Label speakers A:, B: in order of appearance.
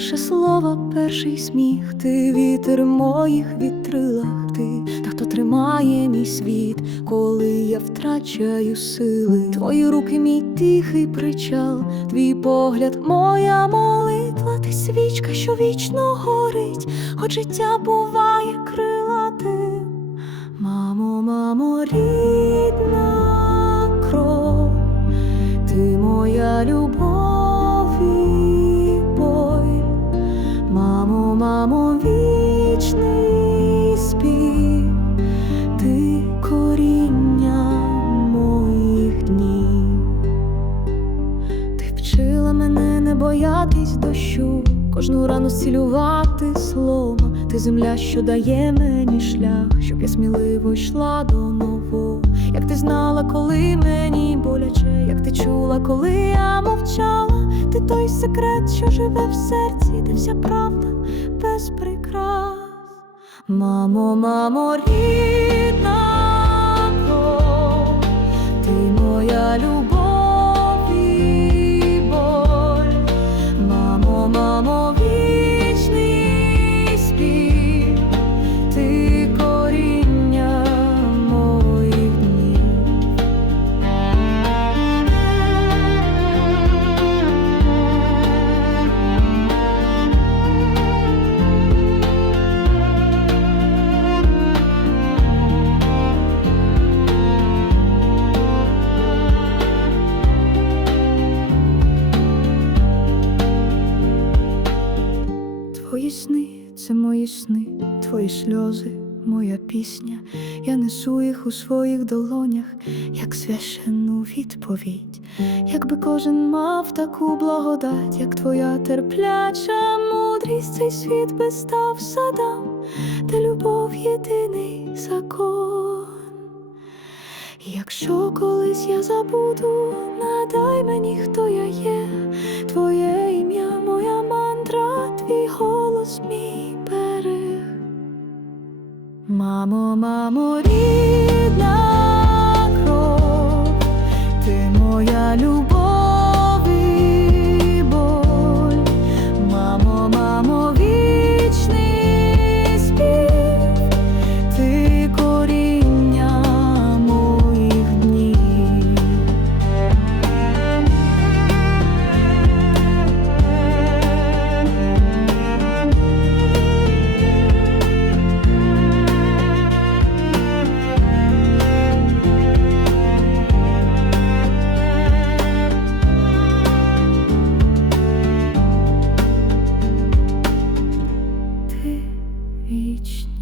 A: перше слово, перший сміх, ти вітер моїх вітрилах, ти та хто тримає мій світ, коли я втрачаю сили. Твої руки, мій тихий причал, твій погляд, моя молитва, ти свічка, що вічно горить, хоч життя буває крилатим. Мамо, мамо, рідна кров, ти моя любов боятись дощу, кожну рану зцілювати слово. Ти земля, що дає мені шлях, щоб я сміливо йшла до нового. Як ти знала, коли мені боляче, як ти чула, коли я мовчала, ти той секрет, що живе в серці, де вся правда без прикрас. Мамо, мамо, рідна мої сни, твої сльози, моя пісня. Я несу їх у своїх долонях, як священну відповідь. Якби кожен мав таку благодать, як твоя терпляча мудрість, цей світ би став садом, де любов єдиний закон. Якщо колись я забуду, надай мені, хто я є, твоє Мамо, мамо, рідна кров, ти моя любов. reached